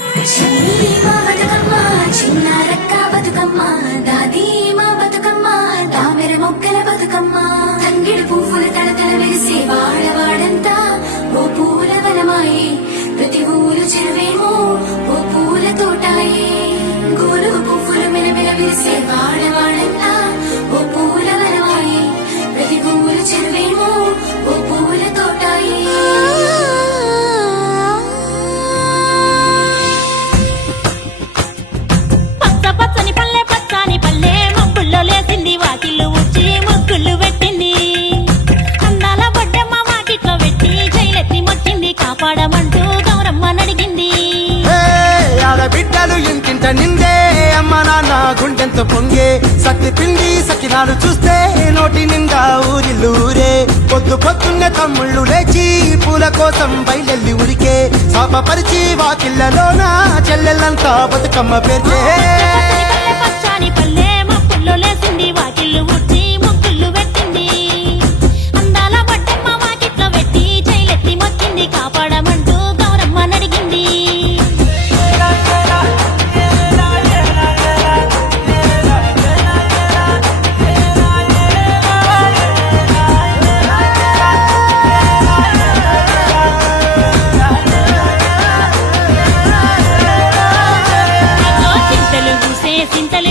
మా బతుకమ్మ చిన్నారక్క బతుకమ్మ దాది మా బతుకమ్మ తామెర మొగ్గల బతుకమ్మ తంగిడి పువ్వుల తడతల వెలిసే వాడవాడంతా ఓ పూల వనమాయే ప్రతి ఊరు చెరువేమో ఓ పూల తోటాయే గోలు పువ్వులు మెలమెల వెలిసే వాడవాడంతా ఓ పూల వనమాయే ప్రతి ఊరు చెరువేమో ఓ పూల తోటాయే పచ్చని పల్లె పచ్చని పల్లె మబ్బుల్లో లేసింది వాకిళ్ళు ఉచ్చి ముగ్గులు పెట్టింది అందాల బొడ్డమ్మ వాకిట్లో పెట్టి జైలెత్తి మొక్కింది కాపాడమంటూ గౌరమ్మ నడిగింది ఆడబిడ్డలు ఇంటింట నిందే అమ్మ నాన్న గుండెంతో పొంగే సత్తి పిండి సకినాలు చూస్తే నోటి నిండా ఊరిల్లూరే పొద్దు పొద్దున్నే తమ్ముళ్ళు లేచి పూల కోసం బయలెల్లి ఉరికే శాపపరిచి వాకిళ్లలోన చెల్లెళ్ళంతా బతుకమ్మ పేర్చే పచ్చని పల్లె మబ్బుల్లో లేసింది వాకిళ్ళు ఉచ్చి ముగ్గులు పెట్టింది అందాల బొడ్డమ్మ వాకిట్లో పెట్టి జైలెత్తి మొక్కింది కాపాడమంటూ గౌరమ్మ నడిగింది చింతలు